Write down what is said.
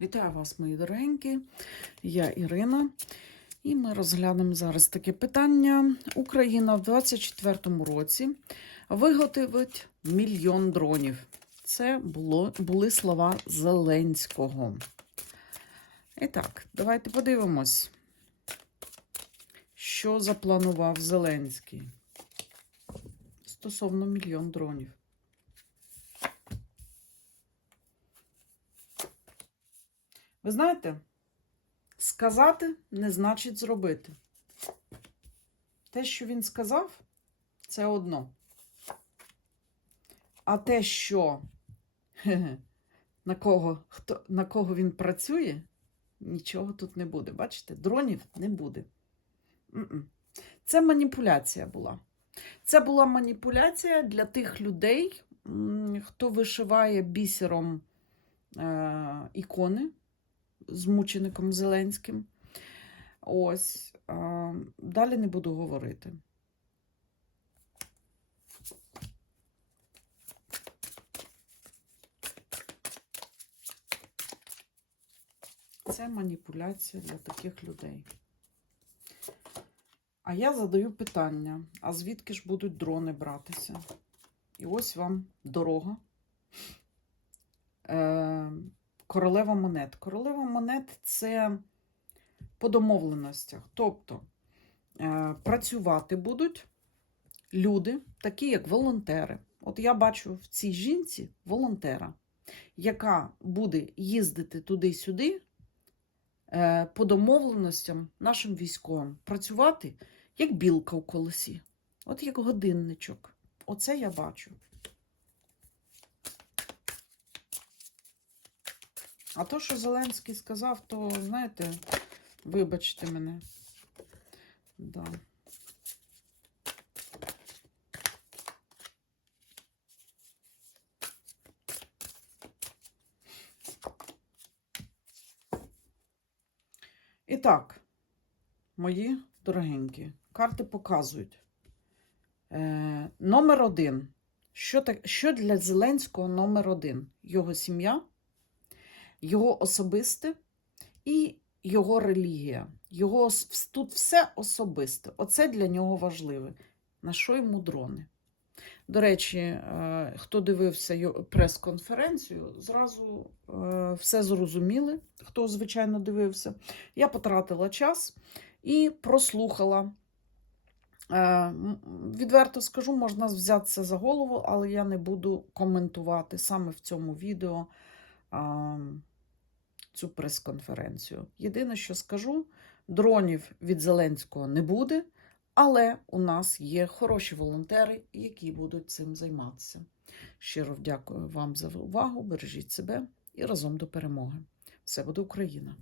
Вітаю вас, мої дорогенькі. Я Ірина. І ми розглянемо зараз таке питання. Україна в 2024 році виготовить мільйон дронів. Це було, були слова Зеленського. І так, давайте подивимось, що запланував Зеленський стосовно мільйон дронів. Ви знаєте, сказати не значить зробити. Те, що він сказав, це одно. А те, що на кого, хто, на кого він працює, нічого тут не буде. Бачите, дронів не буде. Це маніпуляція була. Це була маніпуляція для тих людей, хто вишиває бісером е- ікони з мучеником Зеленським. Ось. Далі не буду говорити. Це маніпуляція для таких людей. А я задаю питання: а звідки ж будуть дрони братися? І ось вам дорога. Е, королева монет. Королева монет це по домовленостях. Тобто е, працювати будуть люди, такі як волонтери. От я бачу в цій жінці волонтера, яка буде їздити туди-сюди е, по домовленостям нашим військовим, працювати як білка у колесі, от як годинничок. Оце я бачу. А то, що Зеленський сказав, то, знаєте, вибачте мене. Да. І так, мої дорогенькі, карти показують. Е, номер один. Що, так, що для Зеленського номер один? Його сім'я, його особисте і його релігія. Його, тут все особисте. Оце для нього важливе. На що йому дрони? До речі, е, хто дивився прес-конференцію, зразу е, все зрозуміли, хто, звичайно, дивився. Я потратила час і прослухала. Е, Відверто скажу, можна взятися за голову, але я не буду коментувати саме в цьому відео цю прес-конференцію. Єдине, що скажу, дронів від Зеленського не буде, але у нас є хороші волонтери, які будуть цим займатися. Щиро дякую вам за увагу. Бережіть себе і разом до перемоги. Все буде Україна!